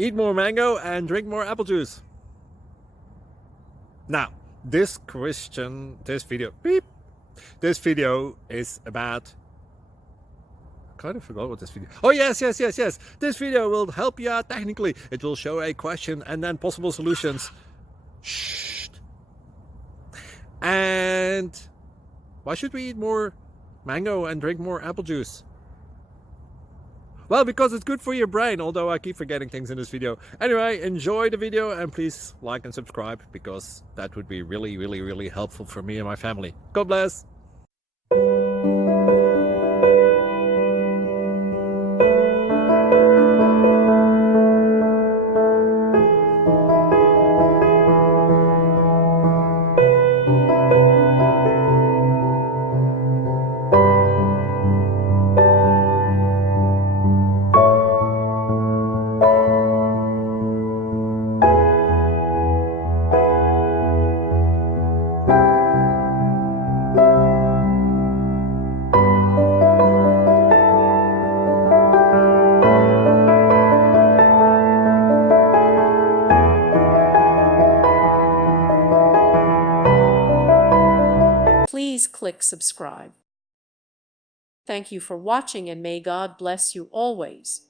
Eat more mango and drink more apple juice. Now, this video is about, I kind of forgot what this video. Oh yes. This video will help you out technically. It will show a question and then possible solutions. Shh. And why should we eat more mango and drink more apple juice? Well, because it's good for your brain, although I keep forgetting things in this video. Anyway, enjoy the video and please like and subscribe, because that would be really helpful for me and my family. God bless! Please click subscribe. Thank you for watching and may God bless you always.